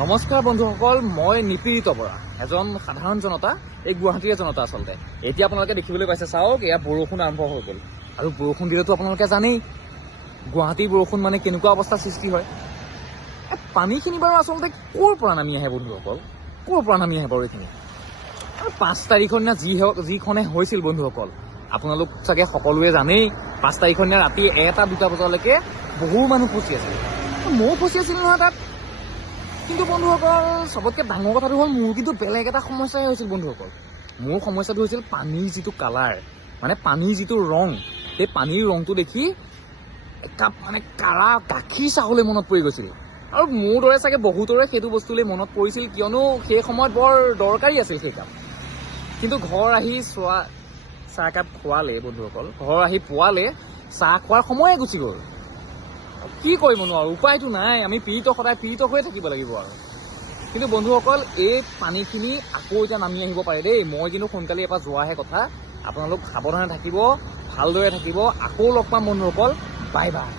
নমস্কাৰ বন্ধুসকল, মই নিপীড়িত বৰা, এজন সাধাৰণ জনতা, এই গুৱাহাটীৰে জনতা। আচলতে এতিয়া আপোনালোকে দেখিবলৈ পাইছে, চাওক এয়া বৰষুণ আৰম্ভ হৈ গ'ল। আৰু বৰষুণ দিলেতো আপোনালোকে জানেই গুৱাহাটীৰ বৰষুণ মানে কেনেকুৱা অৱস্থাৰ সৃষ্টি হয়। পানীখিনি বাৰু আচলতে ক'ৰ পৰা নামি আহে বন্ধুসকল, ক'ৰ পৰা নামি আহে বাৰু এইখিনি? আৰু 5 তাৰিখৰ দিনা যিখনে হৈছিল বন্ধুসকল, আপোনালোক চাগে সকলোৱে জানেই। 5 তাৰিখৰ দিনা ৰাতি 1-2 বজালৈকে বহু মানুহ ফচি আছিল, ময়ো ফচি আছিলোঁ নহয় তাত। কিন্তু বন্ধুসকল, চবতকৈ ডাঙৰ কথাটো হ'ল মোৰ কিন্তু বেলেগ এটা সমস্যাই হৈছিল বন্ধুসকল। মোৰ সমস্যাটো হৈছিল পানীৰ যিটো কালাৰ, মানে পানীৰ যিটো ৰং, সেই পানীৰ ৰংটো দেখি একাপ মানে কাৰা গাখীৰ চাহলৈ মনত পৰি গৈছিল। আৰু মোৰ দৰে চাগে বহুতৰে সেইটো বস্তুলৈ মনত পৰিছিল, কিয়নো সেই সময়ত বৰ দৰকাৰী আছিল সেই কাপ। কিন্তু ঘৰ আহি চাহকাপ খোৱালে বন্ধুসকল, ঘৰ আহি পোৱালে চাহ খোৱাৰ সময়ে গুচি গ'ল। কি কৰিব নোৱাৰো, উপায়তো নাই, আমি সদায় পীড়িত হৈয়ে থাকিব লাগিব আৰু। কিন্তু বন্ধুসকল, এই পানীখিনি আকৌ এতিয়া নামি আহিব পাৰে দেই। মই কিন্তু সোনকালে এবাৰ যোৱাহে কথা। আপোনালোক সাৱধানে থাকিব, ভালদৰে থাকিব। আকৌ লগ পাম বন্ধুসকল, বাই বাই।